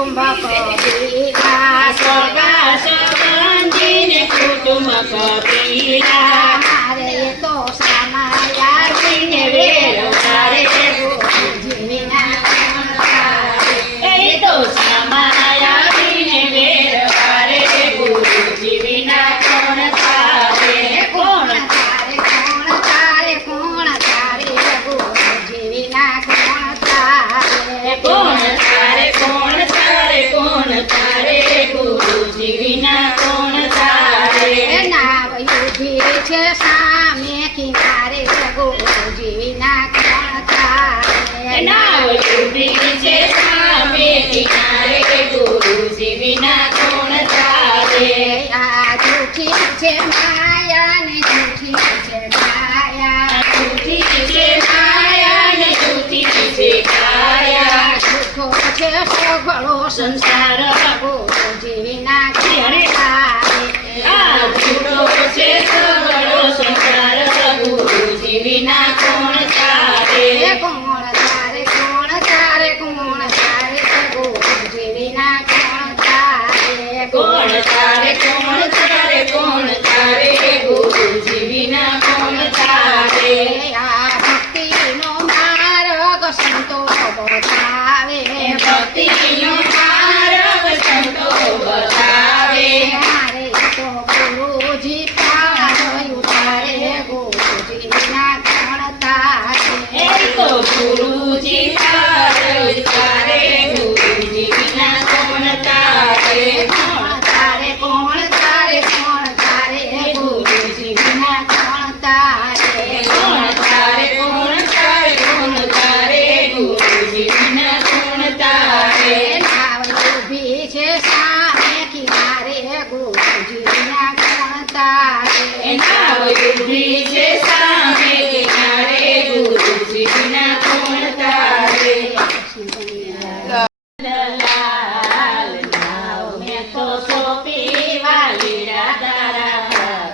કુટુંબ કબીરા સગા સંબંધીને કુટુંબ કબીરા મારે તો સામાયાવીને વેરવારે ગુરુજીના કોણ તારે એ તો સમાયાવીને વેરવારે ગુરુજી વિના કોણ તારે કોણ કોણ તારે ગુરુજી વિના કોણ તારે કોણ તારે કોણ તારે કોણ તારે ગુરુજી વિના કોણ તારે નાવ યુધી છે સામે કિનારે ગુરુજી વિના કોણ તારે નાવ યુધી છે સામે કિનારે ગુરુજી વિના કોણ તારે આ જૂઠી છે માયા ને જૂઠી છે કાયા જૂઠી છે માયા ને જૂઠી છે કાયા જૂઠો છે સગળો સંસાર ગુરુજી વિના કોણ તારે આ જૂઠો છે સગળો સંસાર ગુરુજી વિના કોણ તારે કોણ તારે કોણ તારે કોણ તારે ગુરુજી વિના કોણ તારે કોણ તારે કોણ તારે કોણ તારે ગુરુજી વિના કોણ તારે આ ભક્તિનો માર્ગ સંતો બતાવે ભક્તિનો માર્ગ સંતો બતાવે મારે તો ગુરુજી પાડ્યું તારે ગુરુજી વિના કોણ તારે એ તો ગુરુજી તારે ગુરુજી વિના કોણ તારે કોણ તારે કોણ તારે કોણ તારે ગુરુજી વિના કોણ તારે કોણ તારે કોણ તારે કોણ તારે ગુરુજી વિના કોણ તારે નાવ ઊભી છે સામે કિનારે ગુરુજી વિના કોણ તારે નાવ ઊભી છે સામે કિનારે ગુરુજી વિના કોણ તારે લાલ નાવ મેં તો સોંપી વાલીડા તારા હાથમાં.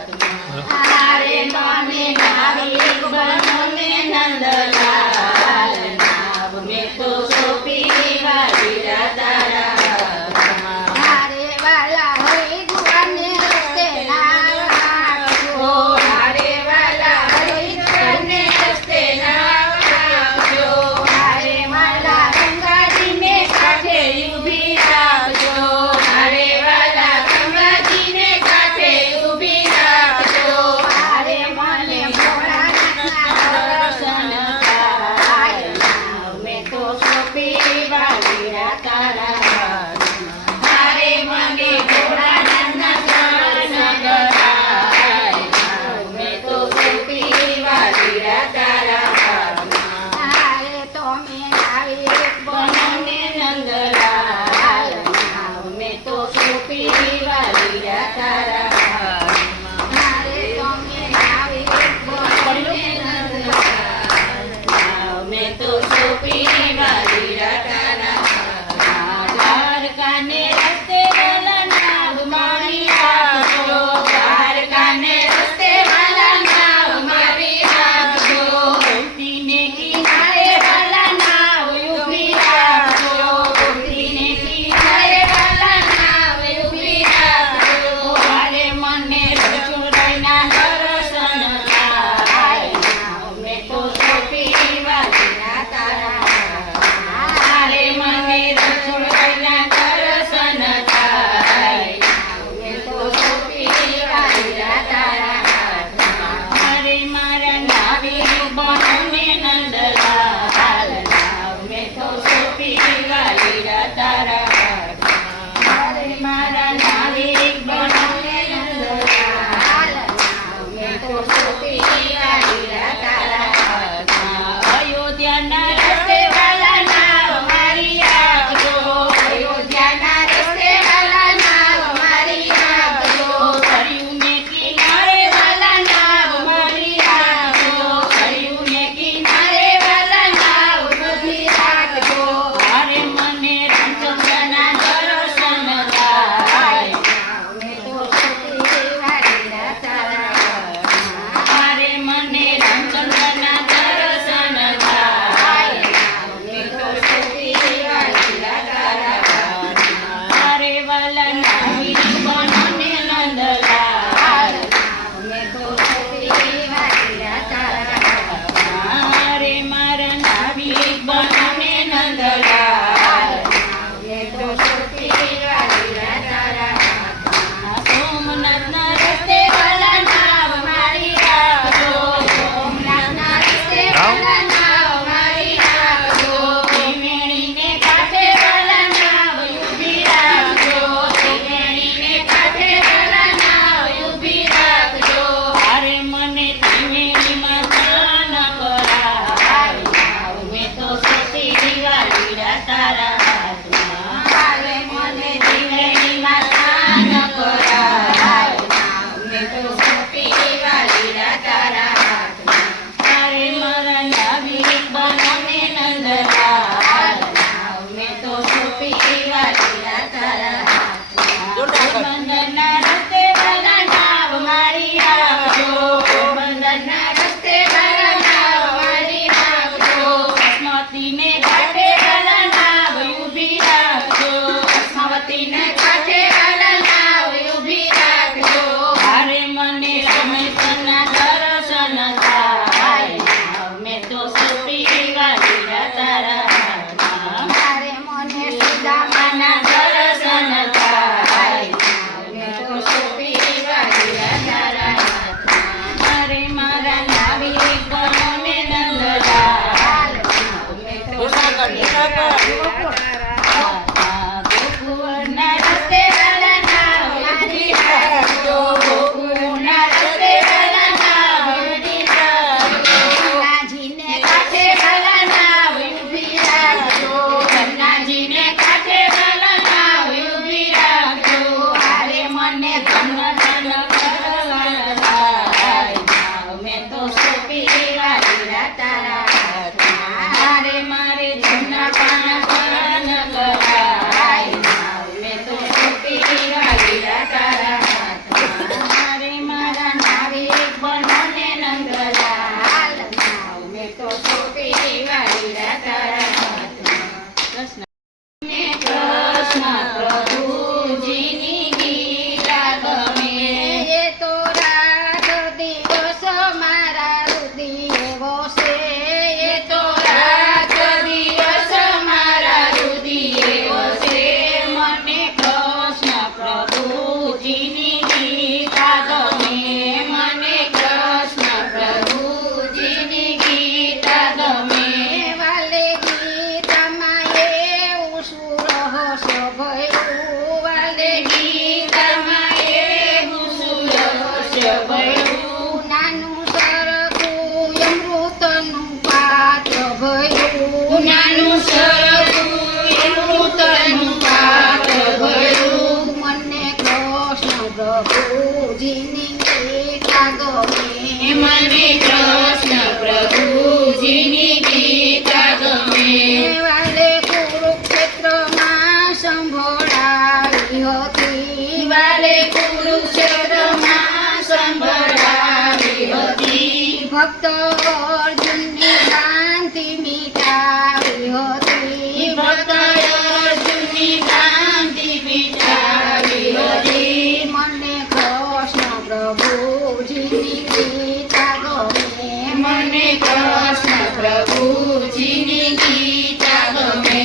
તારે મને નાવિક બનો ને નંદલાલ નાવ મેં તો સોંપી વાલીડા તારા હાથમાં. મારે વાલા હોય ગુવાને રસ્તે નાવ રાખજો હારે વાલા હરિચરણને રસ્તે નાવ રાખજો. મારે વાલા ગંગાજીને કાંઠે ઊભી રાખજો. હારે વાલા ગંગાજીને કાંઠે ઊભી રાખજો. મારે મને ભોળાનાથના દર્શન થાય નાવ મેં તો સોંપી વાલીડા તારા હાથમાં. હારે મને ભોળાનાથના દર્શન થાય. નાવ મેં તો સોંપી વાલીડા તારા હાથમાં. મારે તો મેં નાવિક બનો ને નંદલાલ નાવ મેં તો સોંપી વાલીડા તારા હાથમાં. મારે તો મેં નાવિક બનીને નંદલાલ નાવ મેં તો સોંપી વાલીડા તારા હાથમાં. દ્વારકાને રસ્તે વાલા નાવ મારી રાખજો. દ્વારકાને રસ્તે વાલા નાવ મારી રાખજો. ગોમતીને કિનારે વાલા નાવ ઊભી રાખજો. ગોમતીને કિનારે વાલા નાવ ઊભી રાખજો. હારે મને રચોડાઈના દર્શન થાય. નાવ મેં તો સોંપી વાલીડા તારા હાથમાં. હારે મને રચોડાઈના દર્શન થાય. નાવ મેં તો સોંપી વાલીડા તારા હાથમાં. હરે મારા નાવિક બનો ને નંદલાલ નાવ મેં તો સોંપી વાલીડા તારા હાથમાં. હરે મારા નાવિક બનો ને નંદલાલ નાવ મેં તો સોંપી વાલીડા તારા હાથમાં. અયોધ્યાના રસ્તે વાલા નાવ મારી રાખજો. અયોધ્યાના રસ્તે વાલા નાવ મારી રાખજો. સરયુને કિનારે વાલા નાવ મારી રાખજો. સરયુને કિનારે વાલા નાવ બધી રાખજો. હારે મને રામચંદ્રના દર્શન થાય. વીર બનો ને નંદલાલ મેં તો સોંપી વાલીડા તારા મારે મારા નાવિક બનો ને નંદલાલ મેં તો સોંપી વાલીડા તારા સોમનાથના રસ્તે વાલા નાવ મારી રાખજો સોમનાથના રસ્તે વાલા નાવ મારી રાખજો ત્રિવેણીને કાંઠે વાલા નાવ ઊભી રાખજો ત્રિવેણીને કાંઠે વાલા નાવ ઊભી રાખજો અરે મને ત્રિવેણીમાં સ્નાન કરાવ મેં તો સોતી દિવાળીડા તારા હાથમાં આવે મને ત્રિવેણીમાં સ્નાન કરાવ મેં તો સોંપી વાલીડા તારા હાથમાં અરે મારા નાવિક બનો ને નંદલાલ મેં તો સોંપી વાલીડા તારા હાથમાં બંદરના રસ્તે વાલા નાવ મારી રાખજો બંદરના રસ્તે વાલા નાવ મારી રાખજો બસમતીને કાંઠે વાલા નાવ ઊભી રાખજો બસમતીને કાંઠે વાલા નાવ ઊભી રાખજો અરે મને રમેશના દર્શન થાય મેં તો સોંપી વાલીડા તારા હાથમાં મારે મને સુદામાના દર્શન થાય મેં તો સોંપી વાલીડા તારા હાથમાં અરે મારા નાવિક બનો ને નંદલાલ મેં તો સોંપી વાલીડા ગોકુળના રસ્તે વાલા નાવ ઊભી રાખજો ગોકુળના રસ્તે વાલા નાવ ઊભી રાખજો કન્નાજીને કાંઠે વાલા નાવ ઊભી રાખજો કન્નાજીને કાંઠે વાલા નાવ ઊભી રાખજો અરે મને ધન ધન કરવાના થાય મેં તો સોંપી વાલીડા તારા હાથમાં અરે મારે જૂના પાના પાન કરાય મેં તો સોંપી વાલીડા તારા હાથમાં અરે મારા નાવિક બનો ને નંદલાલ મેં તો સોંપી વાલીડા તારા હાથમાં ને કૃષ્ણ પ્રભુજીની ગીતા ગમે એ તો રાત દિવસ મારા રુધિર એવો છે એ તો રાત દિવસ મારા રુધિર એવો છે મને કૃષ્ણ પ્રભુજીની ગીતા ગમે મને કૃષ્ણ પ્રભુજીની ગીતા ગમે વાલે ગીતામાં એવું શું રહસ્ય ભયું વાલે ગીતામાં એવું શું રહસ્ય ભયું નાનું સરખું અમૃતનું પાત્ર ભયું નાનું સરખું અમૃતનું પાત્ર ભયું મને કૃષ્ણ પ્રભુજીની ગીતા ગમે મને કૃષ્ણ પ્રભુજીની ગીતા ગમે વાલે કુરુક્ષેત્રમાં સંભળાવી હતી વાલે કુરુક્ષેત્રમાં સંભળાવી હતી ભક્ત અર્જુનની શાંતિ મિટાવી હતી ભક્ત અર્જુનની શાંતિ મિટાવી હતી મને કૃષ્ણ પ્રભુજીની ગીતા ગમે મને કૃષ્ણ પ્રભુજીની ગીતા ગમે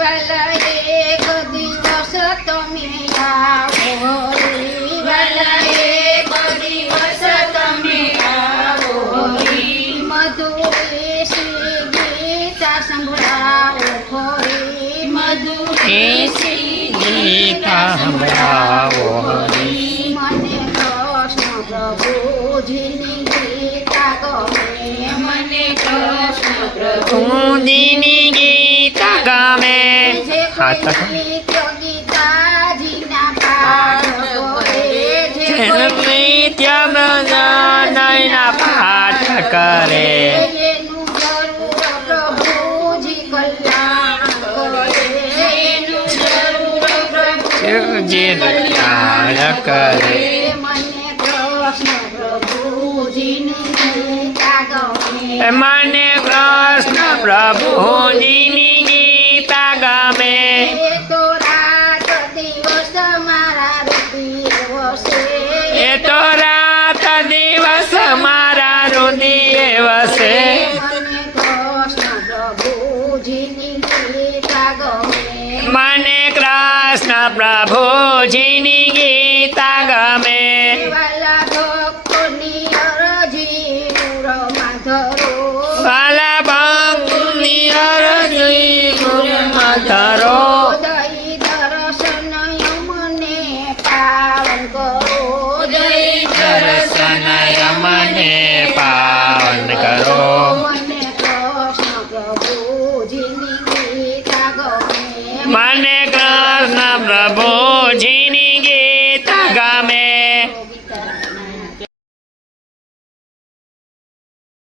વાલા એક દિવસ તમે આવો રે વાલા એક દિવસ તમે આવો હરી મધુરેશી ગીતા સંભળાવો ખોરી મધુરેશી ગીતા સંભળાવો હરી મને કૃષ્ણ પ્રભુજીની ગીતા ગમે મને કૃષ્ણ પ્રભુ ઊંધીની ગીતા ગમે જે હાથ કોઈ નિત્ય ગીતાજીના પાઠ કરે જે કોઈ નિત્ય બ્રહ્મના પાઠ કરે એનું જરૂર પ્રભુજી કલ્યાણ કરે એનું જરૂર પ્રભુ જે કલ્યાણ કરે મને કૃષ્ણ પ્રભુજીની ગીતા ગમે મને કૃષ્ણ પ્રભુજીની ગીતા ગમે એ તો રાત દિવસ મારા પ્રભુજીની